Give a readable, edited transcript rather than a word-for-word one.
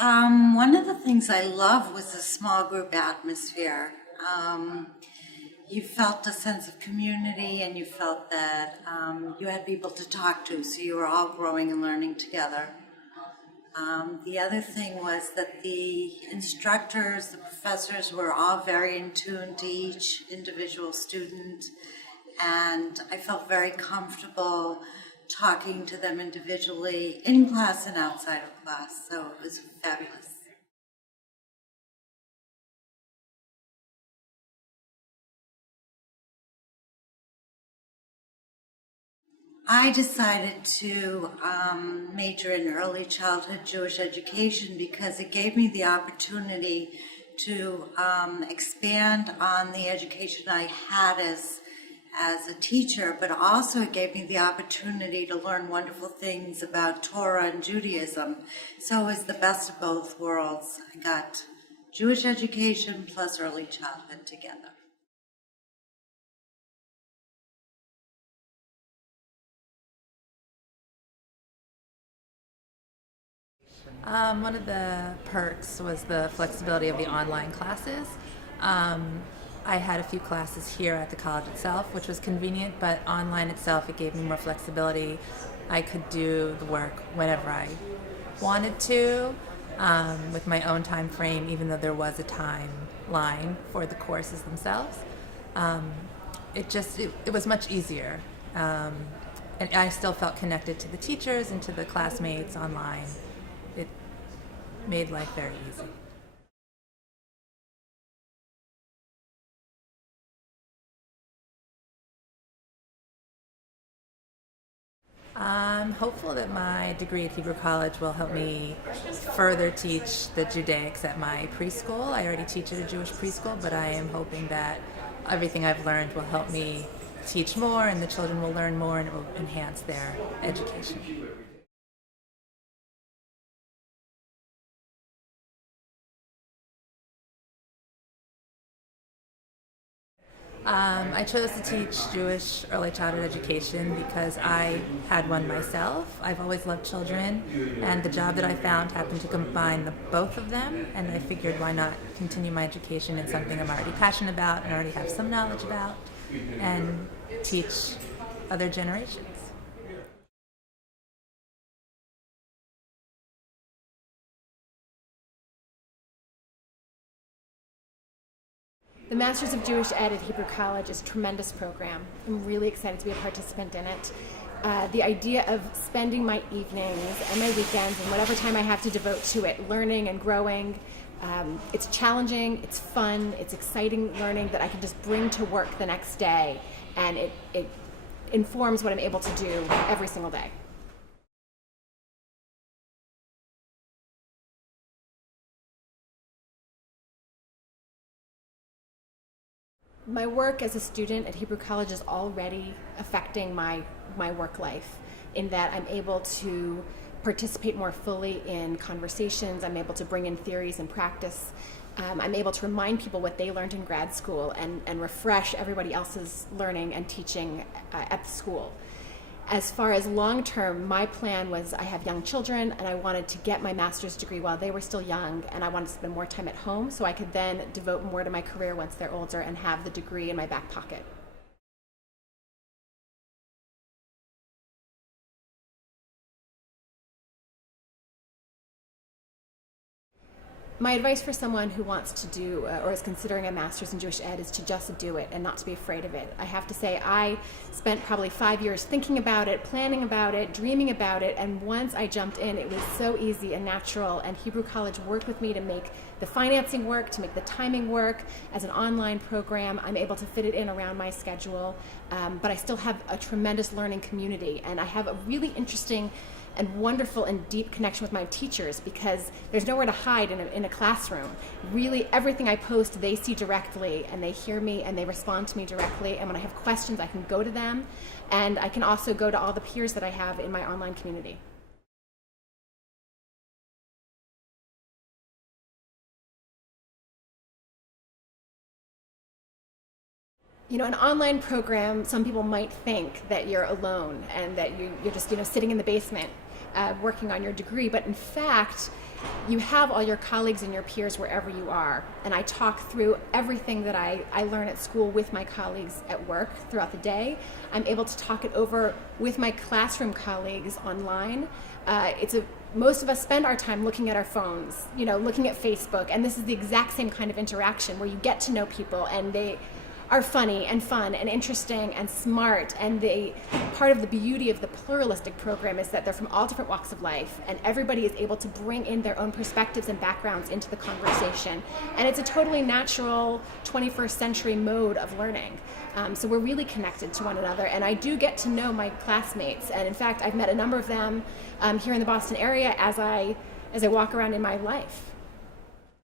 One of the things I love was the small group atmosphere. You felt a sense of community, and you felt that you had people to talk to, so you were all growing and learning together. The other thing was that the instructors, the professors were all very in tune to each individual student, and I felt very comfortable talking to them individually in class and outside of class, so it was fabulous. I decided to major in early childhood Jewish education because it gave me the opportunity to expand on the education I had as a teacher, but also it gave me the opportunity to learn wonderful things about Torah and Judaism. So it was the best of both worlds. I got Jewish education plus early childhood together. One of the perks was the flexibility of the online classes. I had a few classes here at the college itself, which was convenient, but online itself, it gave me more flexibility. I could do the work whenever I wanted to, with my own time frame, even though there was a timeline for the courses themselves. It was much easier. And I still felt connected to the teachers and to the classmates online. It made life very easy. I'm hopeful that my degree at Hebrew College will help me further teach the Judaics at my preschool. I already teach at a Jewish preschool, but I am hoping that everything I've learned will help me teach more, and the children will learn more, and it will enhance their education. I chose to teach Jewish early childhood education because I had one myself. I've always loved children, and the job that I found happened to combine both of them, and I figured why not continue my education in something I'm already passionate about and already have some knowledge about, and teach other generations. The Masters of Jewish Ed at Hebrew College is a tremendous program. I'm really excited to be a participant in it. The idea of spending my evenings and my weekends and whatever time I have to devote to it, learning and growing, it's challenging, it's fun, it's exciting learning that I can just bring to work the next day, and it informs what I'm able to do every single day. My work as a student at Hebrew College is already affecting my work life in that I'm able to participate more fully in conversations. I'm able to bring in theories and practice. I'm able to remind people what they learned in grad school and refresh everybody else's learning and teaching at the school. As far as long term, my plan was I have young children and I wanted to get my master's degree while they were still young, and I wanted to spend more time at home so I could then devote more to my career once they're older and have the degree in my back pocket. My advice for someone who wants to do or is considering a master's in Jewish Ed is to just do it and not to be afraid of it. I have to say I spent probably 5 years thinking about it, planning about it, dreaming about it, and once I jumped in, it was so easy and natural, and Hebrew College worked with me to make the financing work, to make the timing work. As an online program, I'm able to fit it in around my schedule, but I still have a tremendous learning community, and I have a really interesting and wonderful and deep connection with my teachers because there's nowhere to hide in a classroom. Really, everything I post, they see directly, and they hear me and they respond to me directly, and when I have questions, I can go to them, and I can also go to all the peers that I have in my online community. You know, an online program, some people might think that you're alone and that you're just, sitting in the basement working on your degree. But in fact, you have all your colleagues and your peers wherever you are. And I talk through everything that I learn at school with my colleagues at work throughout the day. I'm able to talk it over with my classroom colleagues online. Most of us spend our time looking at our phones, looking at Facebook, and this is the exact same kind of interaction where you get to know people and they are funny and fun and interesting and smart, and part of the beauty of the pluralistic program is that they're from all different walks of life, and everybody is able to bring in their own perspectives and backgrounds into the conversation, and it's a totally natural 21st century mode of learning. So we're really connected to one another, and I do get to know my classmates, and in fact I've met a number of them here in the Boston area as I walk around in my life.